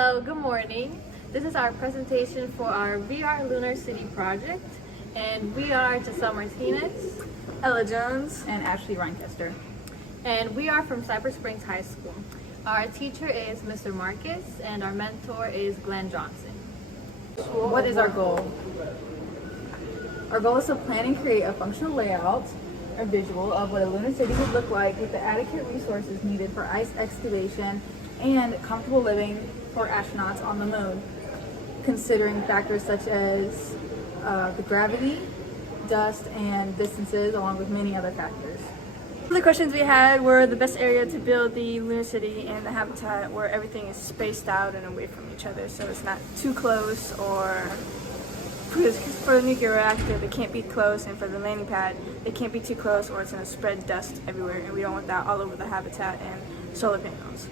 Hello, good morning. This is our presentation for our VR Lunar City project, and we are Giselle Martinez, Ella Jones, and Ashley Reincaster. and we are from Cypress Springs High School. Our teacher is Mr. Marcus, and our mentor is Glenn Johnson. What is our goal? Our goal is to plan and create a functional layout or visual of what a lunar city would look like with the adequate resources needed for ice excavation and comfortable living for astronauts on the moon, considering factors such as the gravity, dust, and distances, along with many other factors. The questions we had were the best area to build the lunar city and the habitat where everything is spaced out and away from each other, so it's not too close, or because for the nuclear reactor they can't be close, and for the landing pad they can't be too close or it's going to spread dust everywhere, and we don't want that all over the habitat and solar panels.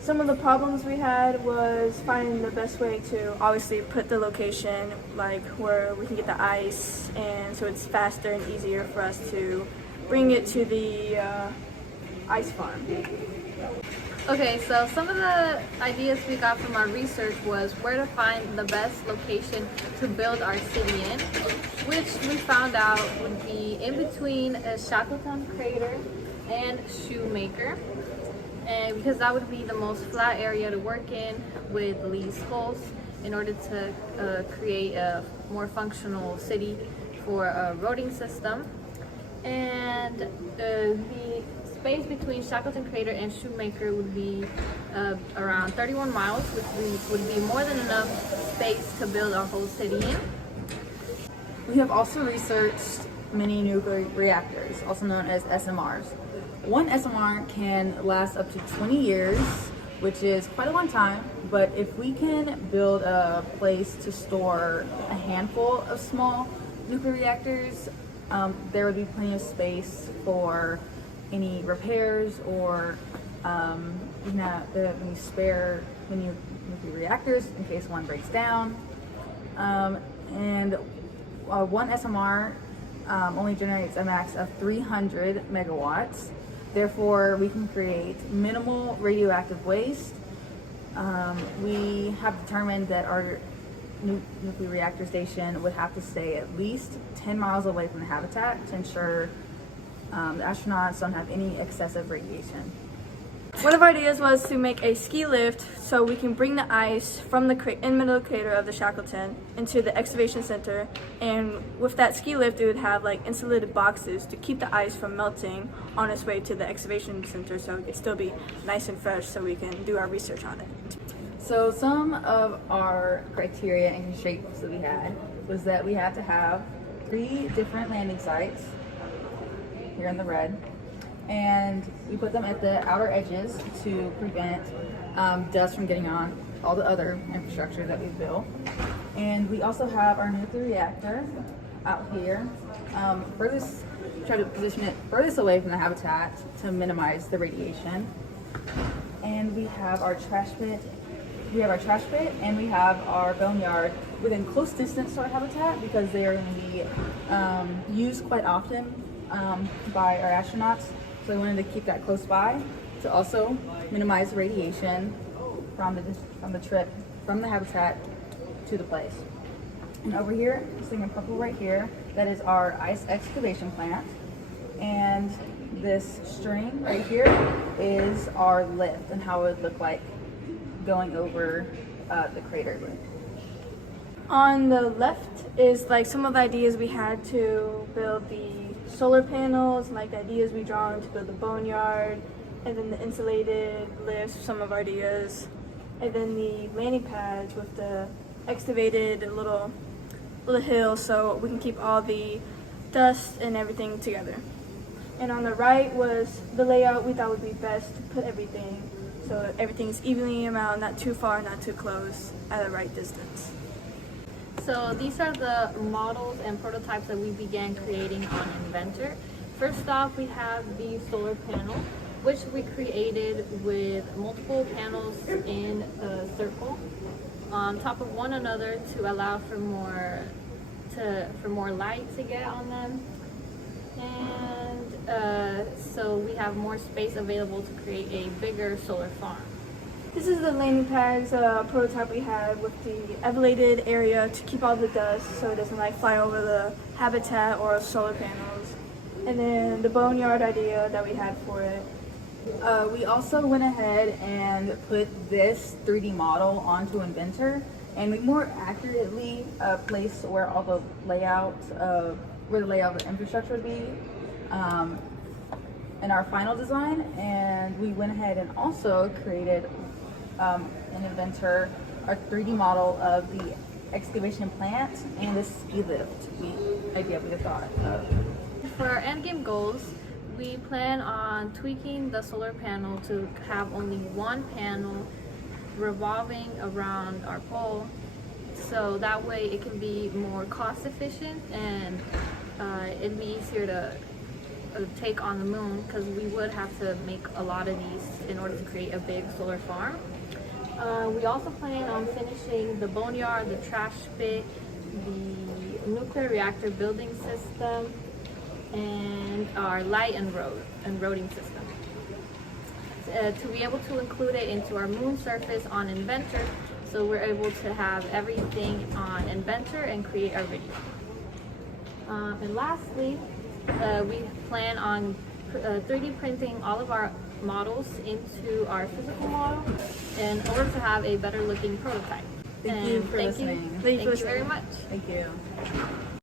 Some of the problems we had was finding the best way to obviously put the location like where we can get the ice, and so it's faster and easier for us to bring it to the ice farm. Okay, so some of the ideas we got from our research was where to find the best location to build our city in, which we found out would be in between a Shackleton crater and Shoemaker, and because that would be the most flat area to work in with the least holes in order to create a more functional city for a roading system. And the space between Shackleton Crater and Shoemaker would be around 31 miles, which would be more than enough space to build our whole city in. We have also researched mini nuclear reactors, also known as SMRs. One SMR can last up to 20 years, which is quite a long time, but if we can build a place to store a handful of small nuclear reactors, there would be plenty of space for any repairs, or you can have any spare mini nuclear reactors in case one breaks down. And one SMR only generates a max of 300 megawatts. Therefore, we can create minimal radioactive waste. We have determined that our nuclear reactor station would have to stay at least 10 miles away from the habitat to ensure the astronauts don't have any excessive radiation. One of our ideas was to make a ski lift so we can bring the ice from the middle crater of the Shackleton into the excavation center, and with that ski lift it would have like insulated boxes to keep the ice from melting on its way to the excavation center, so it could still be nice and fresh so we can do our research on it. So some of our criteria and constraints that we had was that we had to have 3 different landing sites here in the red, and we put them at the outer edges to prevent dust from getting on all the other infrastructure that we've built. And we also have our nuclear reactor out here. Try to position it furthest away from the habitat to minimize the radiation. And we have our trash pit. And we have our boneyard within close distance to our habitat, because they are going to be used quite often by our astronauts. So we wanted to keep that close by to also minimize radiation from the trip from the habitat to the place. And over here, this thing in purple right here, that is our ice excavation plant. And this string right here is our lift and how it would look like going over the crater. On the left is like some of the ideas we had to build the solar panels, like the ideas we drawn to build the boneyard, and then the insulated lifts, some of our ideas, and then the landing pads with the excavated little hill so we can keep all the dust and everything together. And on the right was the layout we thought would be best to put everything so everything's evenly amount, not too far, not too close, at the right distance. So these are the models and prototypes that we began creating on Inventor. First off, we have the solar panel, which we created with multiple panels in a circle on top of one another to allow for more light to get on them. And so we have more space available to create a bigger solar farm. This is the landing pads prototype we had with the elevated area to keep all the dust so it doesn't like fly over the habitat or solar panels. And then the boneyard idea that we had for it. We also went ahead and put this 3D model onto Inventor, and we more accurately placed where all the layout of the infrastructure would be in our final design. And we went ahead and also created in Inventor our 3D model of the excavation plant and the ski lift idea we thought of. For our endgame goals, we plan on tweaking the solar panel to have only one panel revolving around our pole, so that way it can be more cost efficient and it'd be easier to take on the moon, because we would have to make a lot of these in order to create a big solar farm. We also plan on finishing the boneyard, the trash pit, the nuclear reactor building system, and our light and roading system. To be able to include it into our moon surface on Inventor, so we're able to have everything on Inventor and create our video. And lastly, we plan on 3D printing all of our models into our physical model in order to have a better looking prototype. Thank you for listening. Thank you very much. Thank you.